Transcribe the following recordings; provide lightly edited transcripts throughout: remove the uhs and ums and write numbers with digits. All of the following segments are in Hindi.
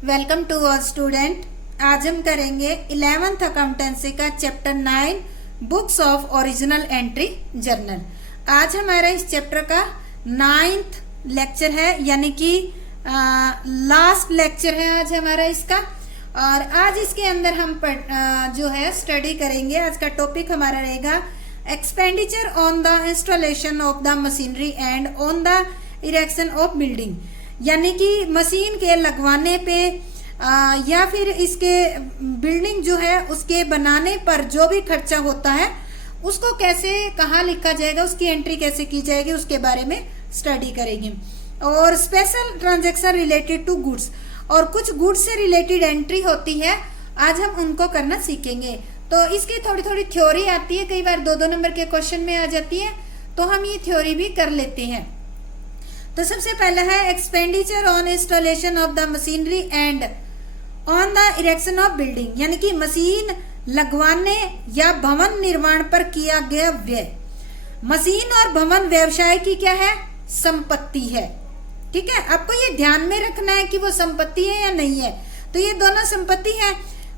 Welcome to all student. आज हम करेंगे 11th अकाउंटेंसी का chapter 9 books of original entry journal. आज हमारा इस चैप्टर का 9th लेक्चर है, यानी कि लास्ट लेक्चर है आज हमारा इसका। और आज इसके अंदर हम जो है स्टडी करेंगे। आज का टॉपिक हमारा रहेगा expenditure on the installation of the machinery and on the erection of building, यानी कि मशीन के लगवाने पे या फिर इसके बिल्डिंग जो है उसके बनाने पर जो भी खर्चा होता है उसको कैसे कहाँ लिखा जाएगा, उसकी एंट्री कैसे की जाएगी, उसके बारे में स्टडी करेंगे। और special transaction related to goods, और कुछ गुड्स से रिलेटेड एंट्री होती है, आज हम उनको करना सीखेंगे। तो इसकी थोड़ी थोड़ी थ्योरी आती है, कई बार 2-2 नंबर के क्वेश्चन में आ जाती है, तो हम ये थ्योरी भी कर लेते हैं। तो सबसे पहला है expenditure on installation of the machinery and on the erection of building, यानी कि मशीन लगवाने या भवन निर्माण पर किया गया व्यय। मशीन और भवन व्यवसाय की क्या है, संपत्ति है। ठीक है, आपको ये ध्यान में रखना है कि वो संपत्ति है या नहीं है। तो ये दोनों संपत्ति है।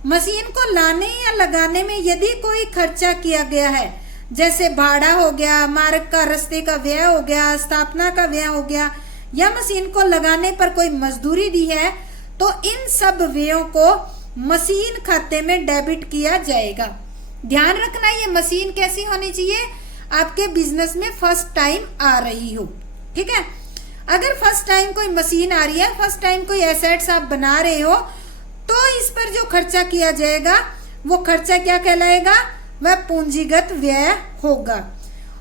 मशीन को लाने या लगाने में यदि कोई खर्चा किया गया है, जैसे भाड़ा हो गया, मार्ग का रास्ते का व्यय हो गया, स्थापना का व्यय हो गया, या मशीन को लगाने पर कोई मजदूरी दी है, तो इन सब व्ययों को मशीन खाते में डेबिट किया जाएगा। ध्यान रखना, ये मशीन कैसी होनी चाहिए, आपके बिजनेस में फर्स्ट टाइम आ रही हो। ठीक है, अगर फर्स्ट टाइम कोई मशीन आ रही है, फर्स्ट टाइम कोई एसेट्स आप बना रहे हो, तो इस पर जो खर्चा किया जाएगा वो खर्चा क्या कहलाएगा, वह पूंजीगत व्यय होगा।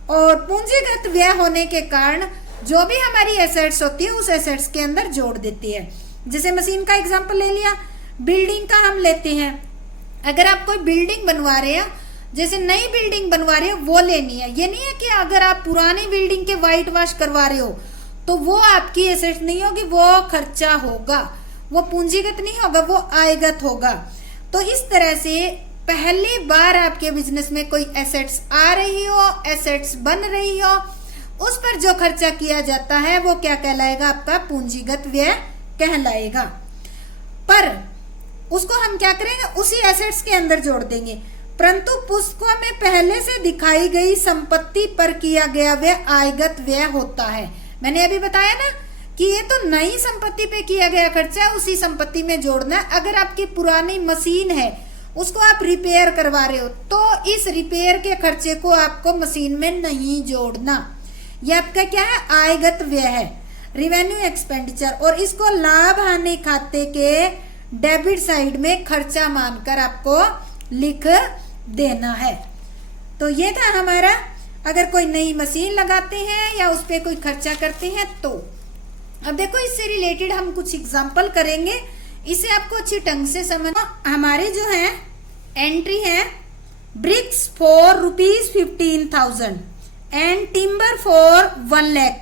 और पूंजीगत व्यय होने के कारण जो भी हमारी एसेट्स होती है उस एसेट्स के अंदर जोड़ देती है। जैसे मशीन का एग्जांपल ले लिया, बिल्डिंग का हम लेते हैं। अगर आप कोई बिल्डिंग बनवा रहे हो, जैसे नई बिल्डिंग बनवा रहे हो, वो लेनी है। ये नहीं है कि अगर आप पुरानी बिल्डिंग के व्हाइट वॉश करवा रहे हो तो वो आपकी एसेट्स नहीं होगी, वो खर्चा होगा, वो पूंजीगत नहीं होगा, वो आयगत होगा। तो इस तरह से पहली बार आपके बिजनेस में कोई एसेट्स आ रही हो, एसेट्स बन रही हो, उस पर जो खर्चा किया जाता है वो क्या कहलाएगा, आपका पूंजीगत व्यय कहलाएगा। पर उसको हम क्या करेंगे, उसी एसेट्स के अंदर जोड़ देंगे। परंतु पुस्तकों में पहले से दिखाई गई संपत्ति पर किया गया व्यय आयगत व्यय होता है। मैंने अभी बताया ना कि ये तो नई संपत्ति पे किया गया खर्चा है, उसी संपत्ति में जोड़ना है। अगर आपकी पुरानी मशीन है, उसको आप रिपेयर करवा रहे हो, तो इस रिपेयर के खर्चे को आपको मशीन में नहीं जोड़ना। ये आपका क्या है, आयगत व्यय है, रिवेन्यू एक्सपेंडिचर। और इसको लाभ हानि खाते के डेबिट साइड में खर्चा मानकर आपको लिख देना है। तो ये था हमारा, अगर कोई नई मशीन लगाते हैं या उस पर कोई खर्चा करते हैं तो। अब देखो, इससे रिलेटेड हम कुछ एग्जाम्पल करेंगे, इसे आपको अच्छी ढंग से समझ। हमारे जो है एंट्री है, bricks for ₹15,000 and timber for 1 lakh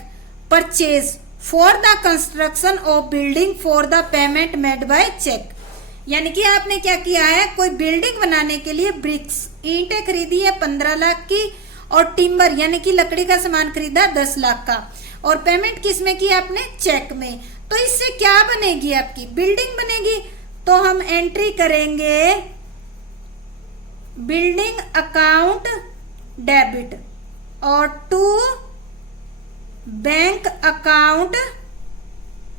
purchase for the construction of building for the payment made by cheque. यानी कि आपने क्या किया है, कोई बिल्डिंग बनाने के लिए ब्रिक्स ईंटें खरीदी है 15 लाख की, और टिम्बर यानी कि लकड़ी का सामान खरीदा 10 लाख का, और पेमेंट किस में की आपने, चेक में। तो इससे क्या बनेगी, आपकी बिल्डिंग बनेगी। तो हम एंट्री करेंगे बिल्डिंग अकाउंट डेबिट, और टू बैंक अकाउंट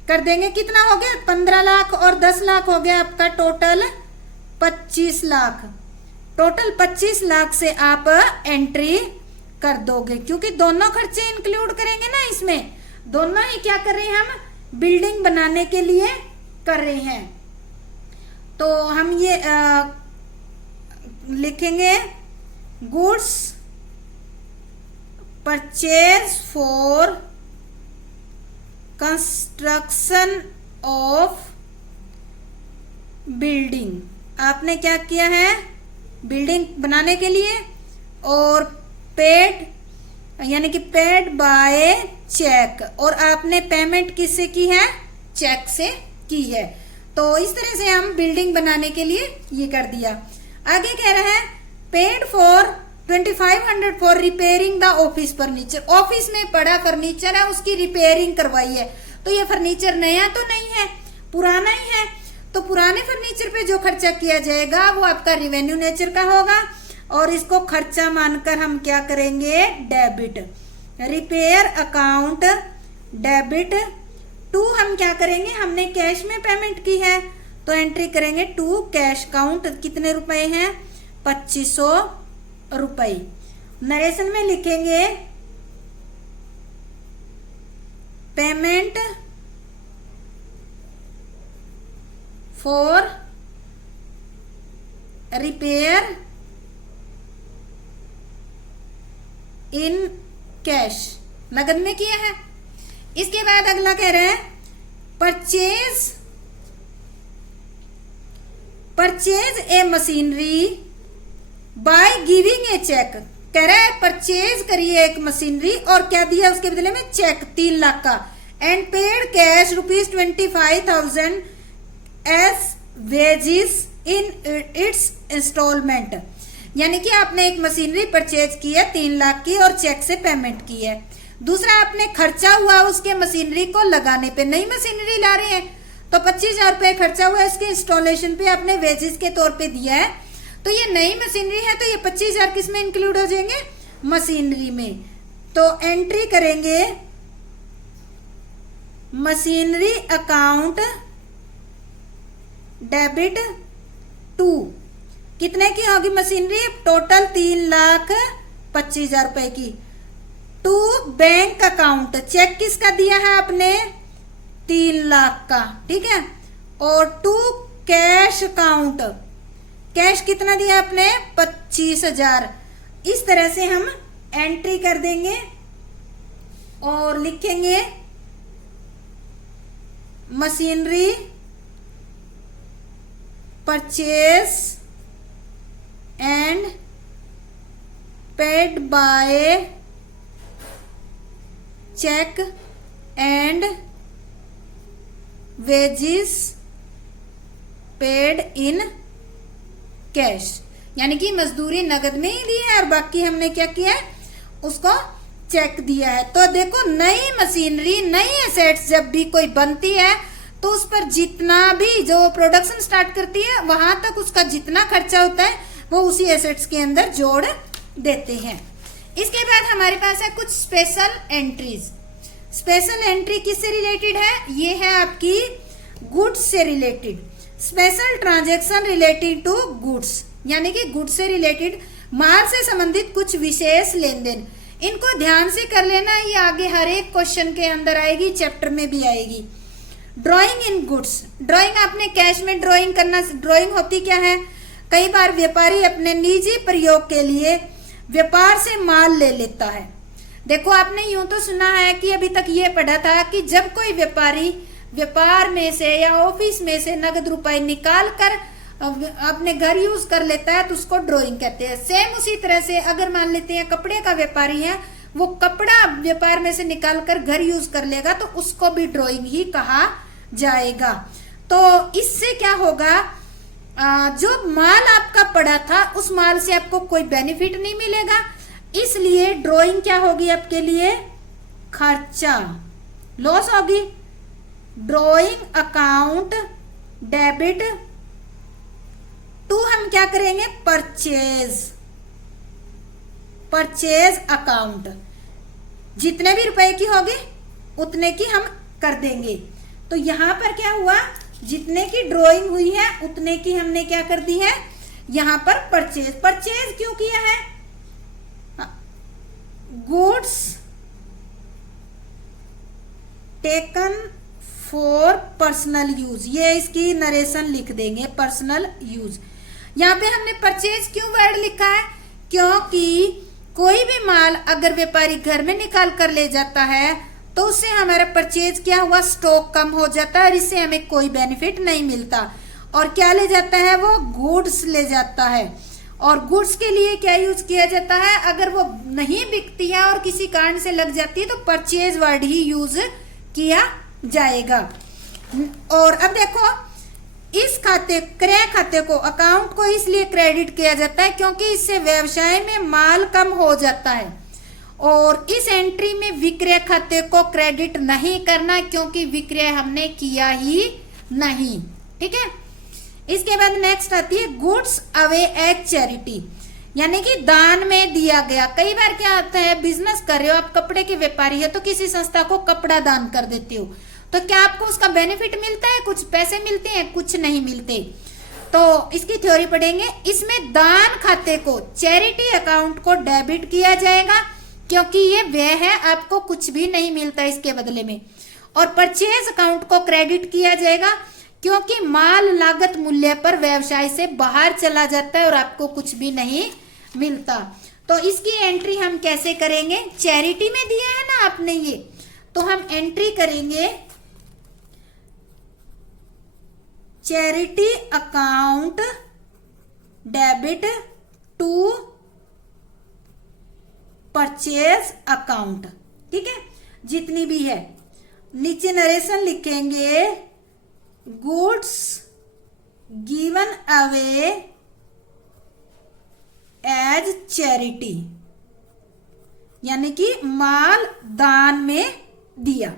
कर देंगे। कितना हो गया, 15 लाख और 10 लाख हो गया आपका टोटल 25 लाख। टोटल 25 लाख से आप एंट्री कर दोगे, क्योंकि दोनों खर्चे इंक्लूड करेंगे ना इसमें। दोनों ही क्या कर रहे हैं, हम बिल्डिंग बनाने के लिए कर रहे हैं। तो हम ये लिखेंगे goods purchase for construction of building. आपने क्या किया है, बिल्डिंग बनाने के लिए, और पेड यानी कि पेड बाय चेक, और आपने पेमेंट किससे की है, चेक से की है। तो इस तरह से हम बिल्डिंग बनाने के लिए ये कर दिया। आगे कह रहा है paid for 2500 for repairing the office furniture. Office में पड़ा फर्नीचर है, उसकी रिपेयरिंग करवाई है। तो ये फर्नीचर नया तो नहीं है, पुराना ही है। तो पुराने फर्नीचर पे जो खर्चा किया जाएगा वो आपका रिवेन्यू नेचर का होगा और इसको खर्चा मानकर हम क्या करेंगे, debit. Repair account debit to हम क्या करेंगे, हमने कैश में पेमेंट की है तो एंट्री करेंगे टू कैश काउंट। कितने रुपए हैं, 2500 रुपए। नरेशन में लिखेंगे payment for repair in cash, नगद में किया है। इसके बाद अगला कह रहे हैं purchase a machinery by giving a cheque. कह रहा है परचेज करिए एक मशीनरी और क्या दिया उसके बदले में, चेक 3 लाख का। And paid cash ₹25,000 as wages in its instalment. यानी कि आपने एक मशीनरी परचेज की है 3 लाख की और चेक से पेमेंट की है। दूसरा आपने खर्चा हुआ उसके मशीनरी को लगाने पे, नई मशीनरी ला रहे हैं तो 25,000 रुपए खर्चा हुआ है, उसके इंस्टॉलेशन पे आपने वेजेस के तौर पे दिया है। तो ये नई मशीनरी है तो ये 25,000 किस में इंक्लूड हो जाएंगे, मशीनरी में। तो एंट्री करेंगे मशीनरी अकाउंट डेबिट टू, कितने की होगी मशीनरी, टोटल 3,25,000 रुपए की। टू बैंक अकाउंट, चेक किसका दिया है आपने, 3 लाख का, ठीक है। और टू कैश अकाउंट, कैश कितना दिया आपने, 25,000। इस तरह से हम एंट्री कर देंगे और लिखेंगे machinery purchase and paid by cheque and wages paid in cash. यानी कि मजदूरी नगद में ही दी है और बाकी हमने क्या किया है, उसको चेक दिया है। तो देखो नई मशीनरी, नई एसेट्स जब भी कोई बनती है तो उस पर जितना भी जो प्रोडक्शन स्टार्ट करती है वहां तक उसका जितना खर्चा होता है वो उसी एसेट्स के अंदर जोड़ देते हैं। इसके बाद हमारे पास है कुछ स्पेशल एंट्रीज। स्पेशल एंट्री किससे रिलेटेड है, ये है आपकी गुड्स से related. Special transaction related to goods, यानी कि गुड्स से रिलेटेड, माल से संबंधित कुछ विशेष लेन देन। इनको ध्यान से कर लेना, ये आगे हर एक क्वेश्चन के अंदर आएगी, चैप्टर में भी आएगी। ड्राइंग इन गुड्स, ड्राइंग आपने कैश में ड्राइंग करना। ड्राइंग होती क्या है, कई बार व्यापारी अपने निजी प्रयोग के लिए व्यापार से माल ले लेता है। देखो आपने यूं तो सुना है कि अभी तक ये पढ़ा था कि जब कोई व्यापारी व्यापार में से या ऑफिस में से नगद रुपए निकाल कर अपने घर यूज कर लेता है तो उसको ड्राइंग कहते हैं। सेम उसी तरह से अगर मान लेते हैं कपड़े का व्यापारी है, वो कपड़ा व्यापार में से निकाल कर घर यूज कर लेगा तो उसको भी ड्राइंग ही कहा जाएगा। तो इससे क्या होगा, जो माल आपका पड़ा था उस माल से आपको कोई बेनिफिट नहीं मिलेगा, इसलिए ड्राइंग क्या होगी आपके लिए, खर्चा, लॉस होगी। ड्राइंग अकाउंट डेबिट टू हम क्या करेंगे, परचेज अकाउंट, जितने भी रुपए की होगी उतने की हम कर देंगे। तो यहां पर क्या हुआ, जितने की ड्राइंग हुई है उतने की हमने क्या कर दी है, यहां पर परचेज क्यों किया है, goods taken for personal use, ये इसकी नरेशन लिख देंगे, पर्सनल यूज। यहाँ पे हमने परचेज क्यों वर्ड लिखा है, क्योंकि कोई भी माल अगर व्यापारी घर में निकाल कर ले जाता है तो उससे हमारा परचेज क्या हुआ, स्टॉक कम हो जाता है और इससे हमें कोई बेनिफिट नहीं मिलता। और क्या ले जाता है, वो गुड्स ले जाता है। और गुड्स के लिए क्या यूज किया जाता है, अगर वो नहीं बिकती है और किसी कारण से लग जाती है तो परचेज वर्ड ही यूज किया जाएगा। और अब देखो इस खाते, क्रय खाते को, अकाउंट को इसलिए क्रेडिट किया जाता है क्योंकि इससे व्यवसाय में माल कम हो जाता है। और इस एंट्री में विक्रय खाते को क्रेडिट नहीं करना क्योंकि विक्रय हमने किया ही नहीं, ठीक है। इसके बाद नेक्स्ट आती है गुड्स अवे एज चैरिटी, यानी कि दान में दिया गया। कई बार क्या होता है, बिजनेस कर रहे हो आप, कपड़े के व्यापारी है, तो किसी संस्था को कपड़ा दान कर देते हो, तो क्या आपको उसका बेनिफिट मिलता है? कुछ पैसे मिलते हैं? कुछ नहीं मिलते। तो इसकी थ्योरी पढ़ेंगे। इसमें दान खाते को, चैरिटी अकाउंट को डेबिट किया जाएगा, क्योंकि ये व्यय है, आपको कुछ भी नहीं मिलता इसके बदले में। और परचेज अकाउंट को क्रेडिट किया जाएगा, क्योंकि माल लागत मूल्य पर व्यवसाय से बाहर चला जाता है और आपको कुछ भी नहीं मिलता। तो इसकी एंट्री हम कैसे करेंगे? चैरिटी में दिया है ना आपने ये, तो हम एंट्री करेंगे charity account debit to purchase account. ठीक है, जितनी भी है। नीचे नरेशन लिखेंगे goods given away as charity, यानी कि माल दान में दिया।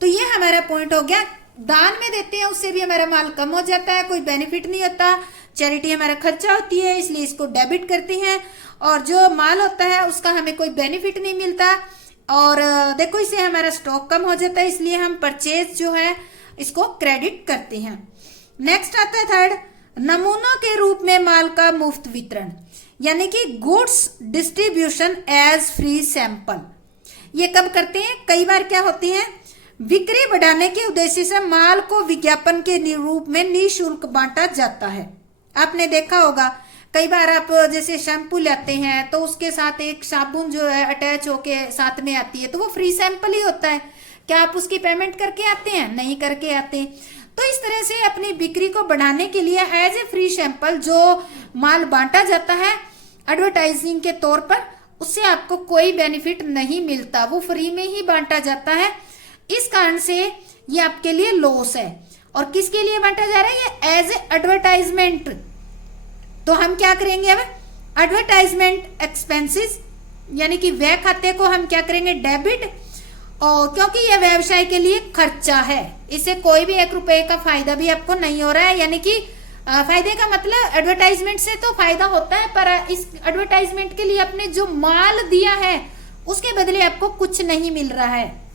तो ये हमारा पॉइंट हो गया। दान में देते हैं उससे भी हमारा माल कम हो जाता है, कोई बेनिफिट नहीं होता। चैरिटी हमारा खर्चा होती है, इसलिए इसको डेबिट करते हैं। और जो माल होता है उसका हमें कोई बेनिफिट नहीं मिलता, और देखो इससे हमारा स्टॉक कम हो जाता है, इसलिए हम परचेज जो है इसको क्रेडिट करते हैं। नेक्स्ट आता है थर्ड, नमूनों के रूप में माल का मुफ्त वितरण, यानी कि goods distribution as free sample. ये कब करते हैं? कई बार क्या होती है, बिक्री बढ़ाने के उद्देश्य से माल को विज्ञापन के रूप में निःशुल्क बांटा जाता है। आपने देखा होगा कई बार आप जैसे शैम्पू लेते हैं तो उसके साथ एक साबुन जो है अटैच होके साथ में आती है, तो वो फ्री सैंपल ही होता है। क्या आप उसकी पेमेंट करके आते हैं? नहीं करके आते। तो इस तरह से अपनी बिक्री को बढ़ाने के लिए एज ए फ्री सैंपल जो माल बांटा जाता है एडवर्टाइजिंग के तौर पर, उससे आपको कोई बेनिफिट नहीं मिलता, वो फ्री में ही बांटा जाता है। इस कारण से ये आपके लिए लॉस है। और किसके लिए बांटा जा रहा है? ये एज ए एडवर्टाइजमेंट। तो हम क्या करेंगे अब? एडवर्टाइजमेंट एक्सपेंसेस, यानी कि व्यय खाते को हम क्या करेंगे? डेबिट। और क्योंकि यह व्यवसाय के लिए खर्चा है, इससे कोई भी 1 रुपए का फायदा भी आपको नहीं हो रहा है। यानी कि फायदे का मतलब एडवर्टाइजमेंट से तो फायदा होता है, पर इस एडवर्टाइजमेंट के लिए आपने जो माल दिया है उसके बदले आपको कुछ नहीं मिल रहा है।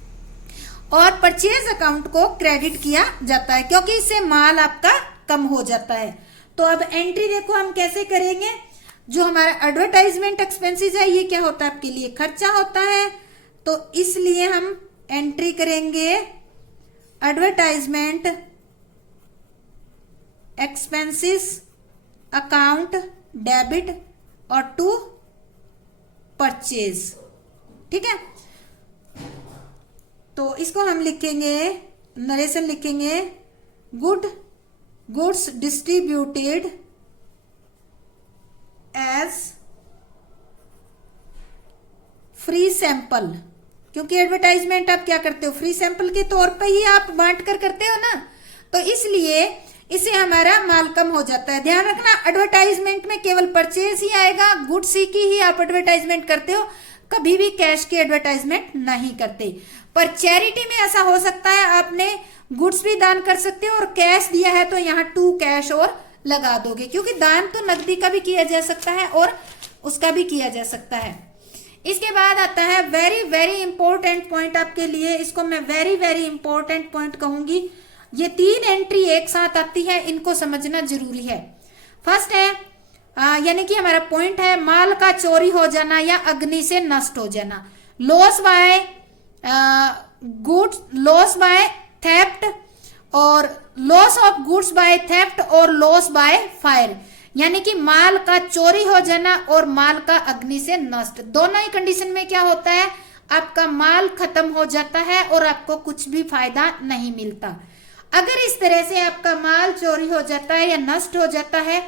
और परचेज अकाउंट को क्रेडिट किया जाता है, क्योंकि इससे माल आपका कम हो जाता है। तो अब एंट्री देखो हम कैसे करेंगे। जो हमारा एडवर्टाइजमेंट एक्सपेंसेस है, ये क्या होता है? आपके लिए खर्चा होता है, तो इसलिए हम एंट्री करेंगे एडवर्टाइजमेंट एक्सपेंसेस अकाउंट डेबिट और टू परचेज। ठीक है, तो इसको हम लिखेंगे, नरेशन लिखेंगे goods distributed as free sample, क्योंकि एडवर्टाइजमेंट आप क्या करते हो? फ्री सैंपल के तौर पे ही आप बांट कर करते हो ना, तो इसलिए इससे हमारा माल कम हो जाता है। ध्यान रखना, एडवर्टाइजमेंट में केवल परचेज ही आएगा, गुड्स की ही आप एडवर्टाइजमेंट करते हो, कभी भी कैश की एडवर्टाइजमेंट नहीं करते। पर चैरिटी में ऐसा हो सकता है, आपने गुड्स भी दान कर सकते हो और कैश दिया है तो यहाँ टू कैश और लगा दोगे, क्योंकि दान तो नकदी का भी किया जा सकता है और उसका भी किया जा सकता है। इसके बाद आता है वेरी वेरी इंपॉर्टेंट पॉइंट आपके लिए, इसको मैं वेरी वेरी इंपॉर्टेंट पॉइंट कहूंगी। ये 3 एंट्री एक साथ आती है, इनको समझना जरूरी है। फर्स्ट है यानी कि हमारा पॉइंट है माल का चोरी हो जाना या अग्नि से नष्ट हो जाना, loss by goods, loss by theft और loss of goods by theft और लॉस बाय फायर, यानी कि माल का चोरी हो जाना और माल का अग्नि से नष्ट। दोनों ही कंडीशन में क्या होता है? आपका माल खत्म हो जाता है और आपको कुछ भी फायदा नहीं मिलता। अगर इस तरह से आपका माल चोरी हो जाता है या नष्ट हो जाता है,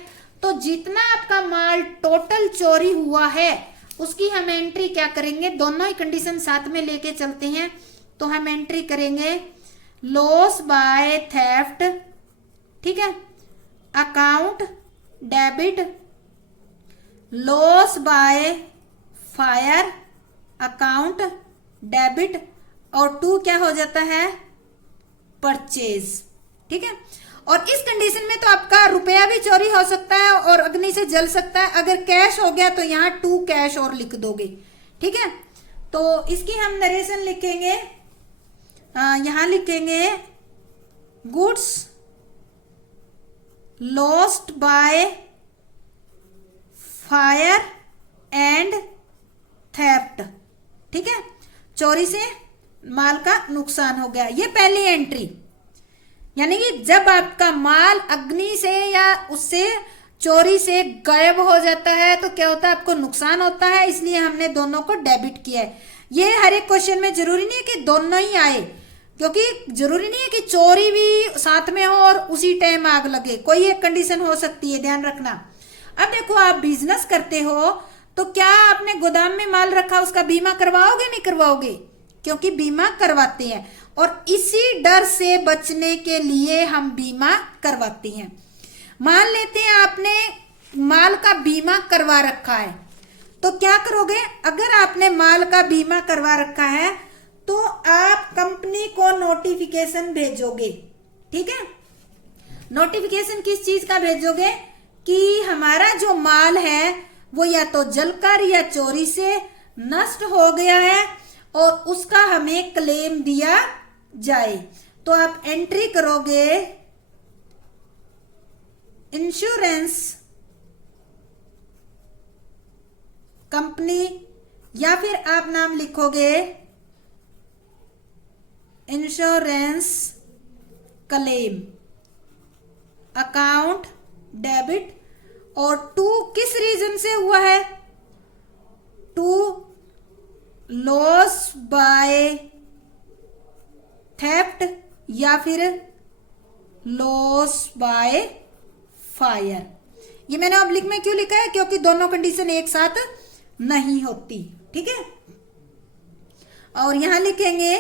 तो जितना आपका माल टोटल चोरी हुआ है उसकी हम एंट्री क्या करेंगे? दोनों ही कंडीशन साथ में लेके चलते हैं, तो हम एंट्री करेंगे लॉस बाय थेफ्ट, ठीक है, account debit, loss by fire account debit, और टू क्या हो जाता है? परचेज। ठीक है, और इस कंडीशन में तो आपका रुपया भी चोरी हो सकता है और अग्नि से जल सकता है। अगर कैश हो गया तो यहाँ 2 कैश और लिख दोगे, ठीक है। तो इसकी हम नरेशन लिखेंगे, यहां लिखेंगे goods lost by fire and theft, ठीक है, चोरी से माल का नुकसान हो गया। ये पहली एंट्री, यानी कि जब आपका माल अग्नि से या उससे चोरी से गायब हो जाता है तो क्या होता है, आपको नुकसान होता है, इसलिए हमने दोनों को डेबिट किया है। ये हर एक क्वेश्चन में जरूरी नहीं है कि दोनों ही आए, क्योंकि जरूरी नहीं है कि चोरी भी साथ में हो और उसी टाइम आग लगे, कोई एक कंडीशन हो सकती है, ध्यान रखना। अब देखो, आप बिजनेस करते हो तो क्या आपने गोदाम में माल रखा, उसका बीमा करवाओगे नहीं करवाओगे? क्योंकि बीमा करवाते हैं और इसी डर से बचने के लिए हम बीमा करवाते हैं। मान लेते हैं आपने माल का बीमा करवा रखा है, तो क्या करोगे? अगर आपने माल का बीमा करवा रखा है तो आप कंपनी को नोटिफिकेशन भेजोगे, ठीक है। नोटिफिकेशन किस चीज का भेजोगे? कि हमारा जो माल है वो या तो जलकर या चोरी से नष्ट हो गया है और उसका हमें क्लेम दिया जाए। तो आप एंट्री करोगे इंश्योरेंस कंपनी, या फिर आप नाम लिखोगे इंश्योरेंस क्लेम अकाउंट डेबिट। और 2 किस रीजन से हुआ है? 2 लॉस बाय थेफ्ट या फिर लॉस बाय फायर। ये मैंने ऑब्लिक में क्यों लिखा है? क्योंकि दोनों कंडीशन एक साथ नहीं होती, ठीक है। और यहां लिखेंगे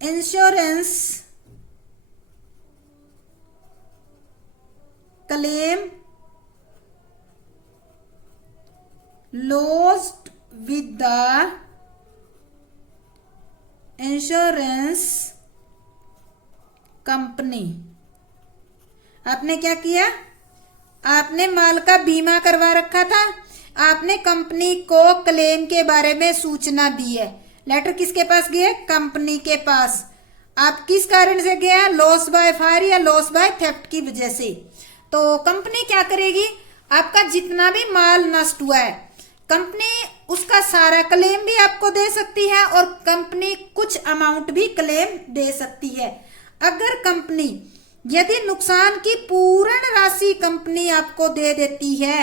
insurance claim lost with the insurance company. आपने क्या किया? आपने माल का बीमा करवा रखा था, आपने कंपनी को क्लेम के बारे में सूचना दी है। लेटर किसके पास गया? कंपनी के पास। आप किस कारण से गया? लॉस बाय फायर या लॉस बाय थेफ्ट की वजह से। तो कंपनी क्या करेगी? आपका जितना भी माल नष्ट हुआ है, कंपनी उसका सारा क्लेम भी आपको दे सकती है और कंपनी कुछ अमाउंट भी क्लेम दे सकती है। अगर कंपनी यदि नुकसान की पूर्ण राशि कंपनी आपको दे देती है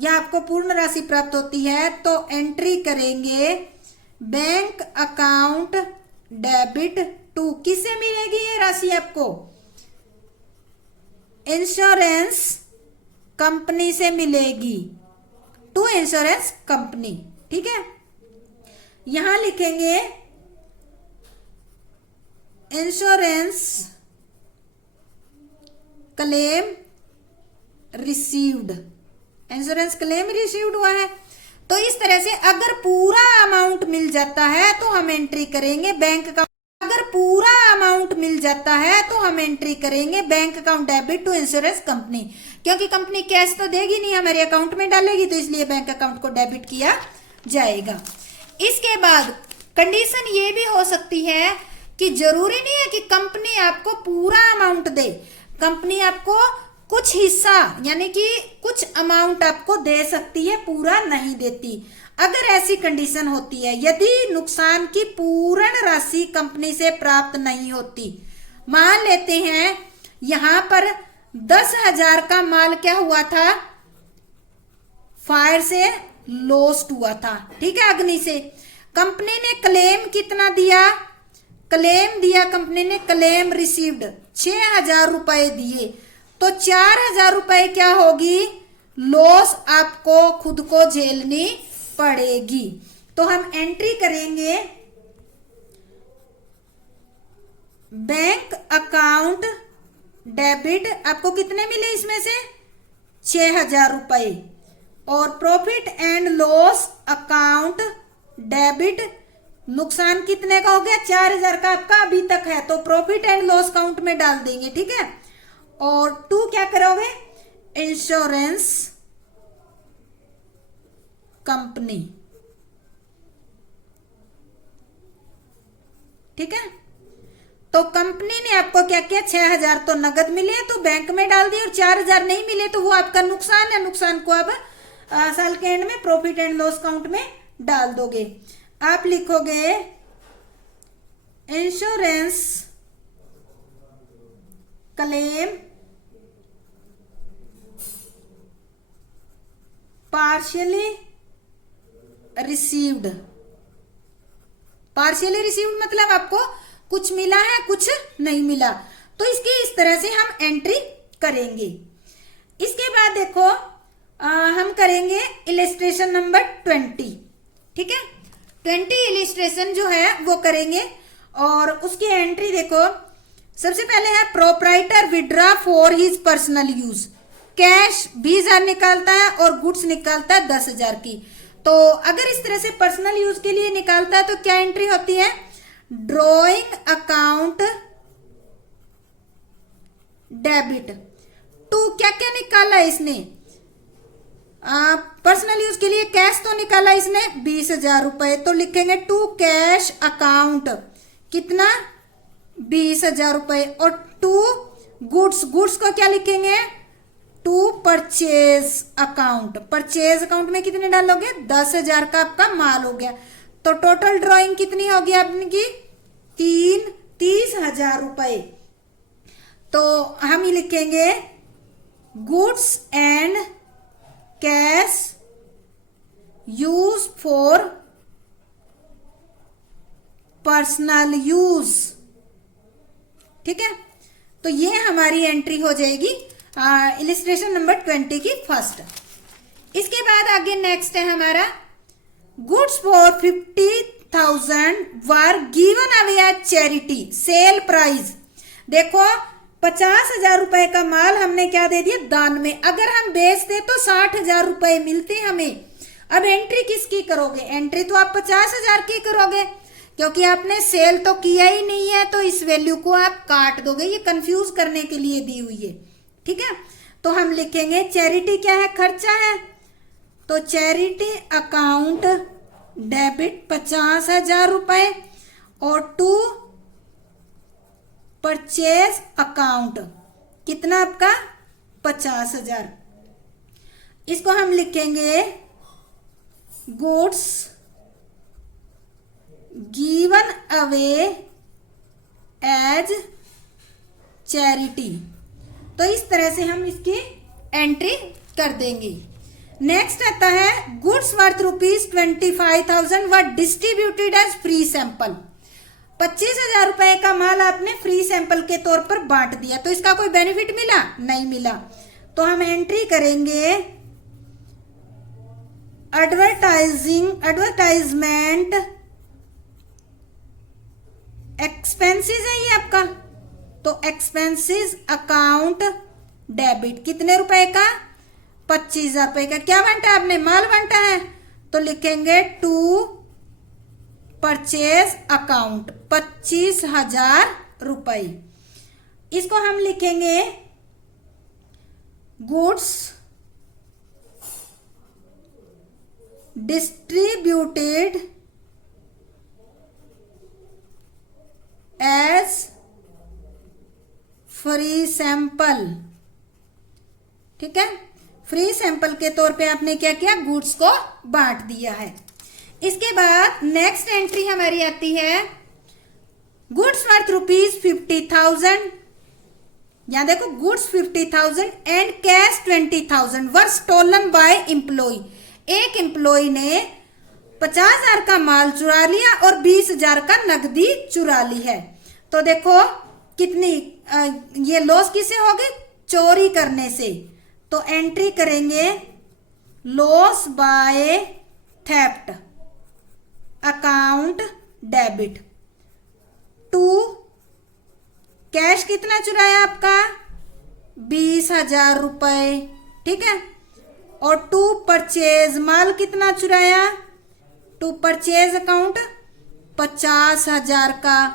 या आपको पूर्ण राशि प्राप्त होती है तो एंट्री करेंगे बैंक अकाउंट डेबिट टू। किससे मिलेगी ये राशि आपको? इंश्योरेंस कंपनी से मिलेगी, टू इंश्योरेंस कंपनी, ठीक है। यहां लिखेंगे insurance claim received. Insurance claim received हुआ है। तो इस तरह से अगर पूरा अमाउंट मिल जाता है तो हम एंट्री करेंगे बैंक अकाउंट। अगर पूरा अमाउंट मिल जाता है तो हम एंट्री करेंगे bank account debit to insurance company, क्योंकि कंपनी कैश तो देगी नहीं, हमारे अकाउंट में डालेगी, तो इसलिए बैंक अकाउंट को डेबिट किया जाएगा। इसके बाद कंडीशन ये भी हो सकती है कि जरूरी नहीं है कि कंपनी आपको पूरा अमाउंट दे, कंपनी आपको कुछ हिस्सा यानी कि कुछ अमाउंट आपको दे सकती है, पूरा नहीं देती। अगर ऐसी कंडीशन होती है, यदि नुकसान की पूर्ण राशि कंपनी से प्राप्त नहीं होती, मान लेते हैं यहां पर 10,000 का माल क्या हुआ था? फायर से लॉस्ट हुआ था, ठीक है, अग्नि से। कंपनी ने क्लेम कितना दिया? क्लेम दिया कंपनी ने, क्लेम रिसीव्ड 6,000 रुपए दिए, तो 4,000 रुपए क्या होगी? लॉस आपको खुद को झेलनी पड़ेगी। तो हम एंट्री करेंगे बैंक अकाउंट डेबिट। आपको कितने मिले इसमें से? 6,000 रुपए। और profit and loss account debit नुकसान कितने का हो गया, 4,000 का आपका अभी तक है, तो प्रॉफिट एंड लॉस काउंट में डाल देंगे, ठीक है। और 2 क्या करोगे, इंश्योरेंस कंपनी, ठीक है। तो कंपनी ने आपको क्या किया, 6,000 तो नगद मिले तो बैंक में डाल दिए, और 4,000 नहीं मिले तो वो आपका नुकसान है, नुकसान को अब साल के एंड में प्रॉफिट एंड लॉस काउंट में डाल दोगे। आप लिखोगे insurance claim partially received. Partially received मतलब आपको कुछ मिला है कुछ नहीं मिला, तो इसकी इस तरह से हम एंट्री करेंगे। इसके बाद देखो हम करेंगे इलिस्ट्रेशन नंबर 20, ठीक है। 20 इलिस्ट्रेशन जो है वो करेंगे, और उसकी एंट्री देखो, सबसे पहले है proprietor withdraw for his personal use, cash 20,000 निकालता है और गुड्स निकालता है 10,000 की। तो अगर इस तरह से पर्सनल यूज के लिए निकालता है तो क्या एंट्री होती है, ड्रॉइंग अकाउंट डेबिट टू, क्या क्या निकाला इसने, पर्सनल यूज के लिए कैश तो निकाला इसने 20,000 रुपए, तो लिखेंगे टू कैश अकाउंट, कितना 20,000 रुपए, और टू गुड्स, गुड्स को क्या लिखेंगे, to purchase account, purchase account में कितने डालोगे, 10,000 का आपका माल हो गया। तो टोटल ड्राइंग कितनी होगी आपकी, 30,000 रुपए। तो हम ही लिखेंगे goods and cash use for personal use, ठीक है। तो ये हमारी एंट्री हो जाएगी इलिस्ट्रेशन नंबर 20 की फर्स्ट। इसके बाद आगे नेक्स्ट है हमारा goods for 50,000 were given away as charity, sale price. देखो 50,000 रुपए का माल हमने क्या दे दिया, दान में। अगर हम बेचते तो 60,000 रुपए मिलते हमें। अब एंट्री किसकी करोगे, एंट्री तो आप 50,000 की करोगे, क्योंकि आपने सेल तो किया ही नहीं है, तो इस वैल्यू को आप काट दोगे, ये कंफ्यूज करने के लिए दी हुई है, ठीक है। तो हम लिखेंगे चैरिटी क्या है, खर्चा है, तो चैरिटी अकाउंट डेबिट 50,000 रुपए, और टू परचेज अकाउंट कितना आपका 50,000। इसको हम लिखेंगे goods given away as charity. तो इस तरह से हम इसकी एंट्री कर देंगे। नेक्स्ट आता है goods worth ₹25,000 were distributed as free sample. 25,000 रुपए का माल आपने फ्री सैंपल के तौर पर बांट दिया, तो इसका कोई बेनिफिट मिला, नहीं मिला। तो हम एंट्री करेंगे एडवर्टाइजमेंट एक्सपेंसेस है ये आपका, तो एक्सपेंसेस अकाउंट डेबिट कितने रुपए का, 25,000 रुपए का। क्या बांटा है आपने, माल बांटा है, तो लिखेंगे टू परचेज अकाउंट 25,000 रुपए। इसको हम लिखेंगे goods distributed as free sample, ठीक है। फ्री सैंपल के तौर पे आपने क्या किया, गुड्स को बांट दिया है। इसके बाद नेक्स्ट एंट्री हमारी आती है गुड्स वर्थ ₹50,000। यहां देखो goods 50,000 and cash 20,000 were stolen by employee. एक एम्प्लॉय ने 50,000 का माल चुरा लिया और 20,000 का नकदी चुरा ली है। तो देखो कितनी ये लॉस किसे होगी, चोरी करने से। तो एंट्री करेंगे loss by theft account debit to cash कितना चुराया आपका 20,000 रुपए, ठीक है। और टू परचेज माल कितना चुराया, टू परचेज अकाउंट 50,000 का।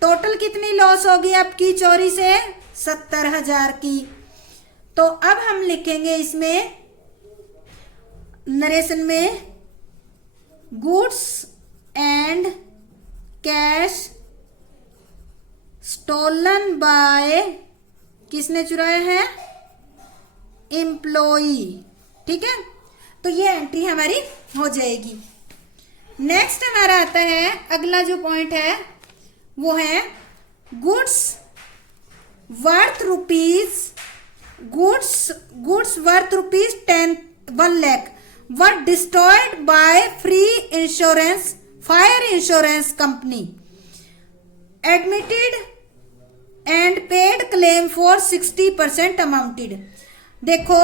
टोटल कितनी लॉस होगी आपकी चोरी से? 70,000 की। तो अब हम लिखेंगे इसमें नरेशन में goods and cash stolen by, किसने चुराया है? एम्प्लॉई। ठीक है, तो ये एंट्री हमारी हो जाएगी। नेक्स्ट हमारा आता है, अगला जो पॉइंट है वो है goods worth rupees, goods worth rupees 1 lakh were destroyed by free insurance fire insurance company admitted and paid claim for 60% amounted. देखो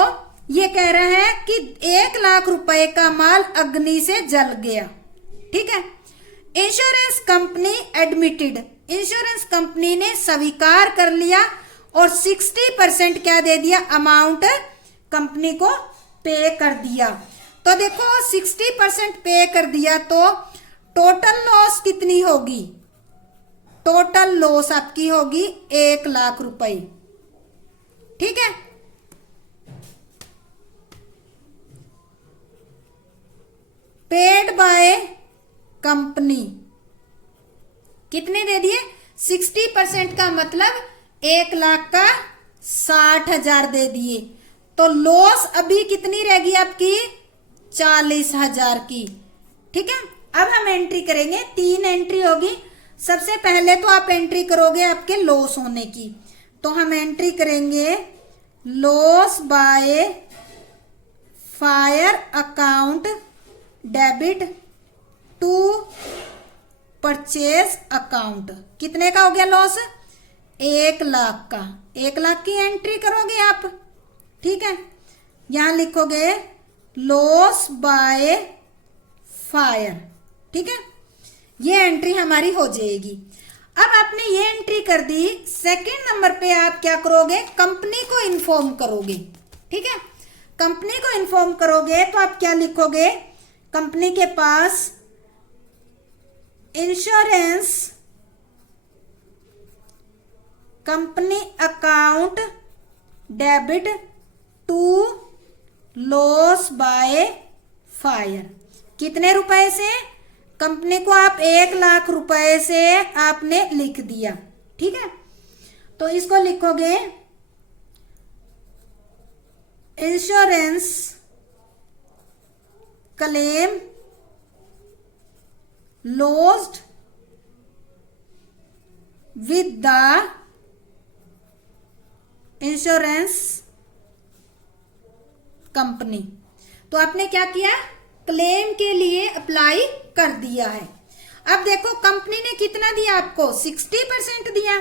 ये कह रहा है कि 1 लाख रुपए का माल अग्नि से जल गया। ठीक है, insurance company admitted, insurance company ने स्वीकार कर लिया और 60% क्या दे दिया? अमाउंट कंपनी को पे कर दिया। तो देखो 60% पे कर दिया तो टोटल लॉस कितनी होगी? टोटल लॉस आपकी होगी 1 लाख रुपए। ठीक है, पेड बाय कंपनी कितने दे दिए? 60% का मतलब 1 लाख का 60,000 दे दिए। तो लॉस अभी कितनी रहेगी आपकी? 40,000 की। ठीक है, अब हम एंट्री करेंगे, 3 एंट्री होगी। सबसे पहले तो आप एंट्री करोगे आपके लॉस होने की, तो हम एंट्री करेंगे loss by fire account debit to purchase account. कितने का हो गया लॉस? 1 लाख का। 1 लाख की एंट्री करोगे आप। ठीक है, यहां लिखोगे लॉस बाय फायर। ठीक है, ये एंट्री हमारी हो जाएगी। अब आपने ये एंट्री कर दी, सेकंड नंबर पे आप क्या करोगे? कंपनी को इन्फॉर्म करोगे। ठीक है, कंपनी को इन्फॉर्म करोगे तो आप क्या लिखोगे? कंपनी के पास insurance company account debit to loss by fire. कितने रुपए से? कंपनी को आप 1 लाख रुपए से आपने लिख दिया। ठीक है, तो इसको लिखोगे insurance claim lost with the insurance company. तो आपने क्या किया? क्लेम के लिए अप्लाई कर दिया है। अब देखो कंपनी ने कितना दिया आपको? 60% दिया।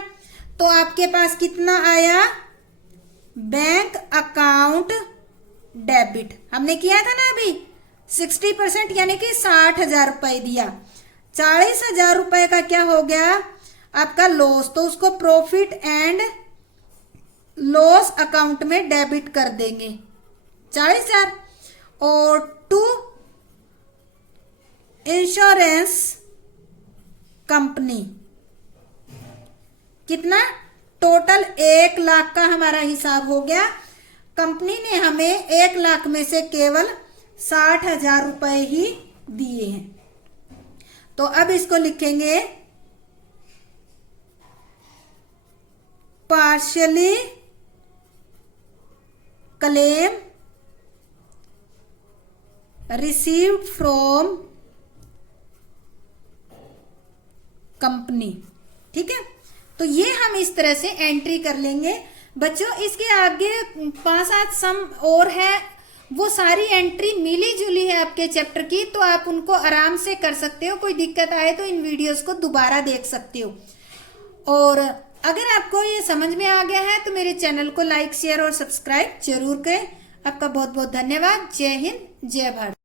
तो आपके पास कितना आया? बैंक अकाउंट डेबिट हमने किया था ना अभी, 60% यानी कि 60,000 रुपए दिया। 40,000 रुपए का क्या हो गया आपका लॉस, तो उसको प्रॉफिट एंड लॉस अकाउंट में डेबिट कर देंगे 40,000। और टू इंश्योरेंस कंपनी कितना? टोटल 1 लाख का हमारा हिसाब हो गया। कंपनी ने हमें 1 लाख में से केवल 60,000 रुपए ही दिए हैं। तो अब इसको लिखेंगे partially claim received from company. ठीक है, तो ये हम इस तरह से एंट्री कर लेंगे। बच्चों इसके आगे 5-7 सम और है, वो सारी एंट्री मिली जुली है आपके चैप्टर की, तो आप उनको आराम से कर सकते हो। कोई दिक्कत आए तो इन वीडियोस को दोबारा देख सकते हो। और अगर आपको ये समझ में आ गया है तो मेरे चैनल को लाइक शेयर और सब्सक्राइब जरूर करें। आपका बहुत बहुत धन्यवाद। जय हिंद, जय भारत।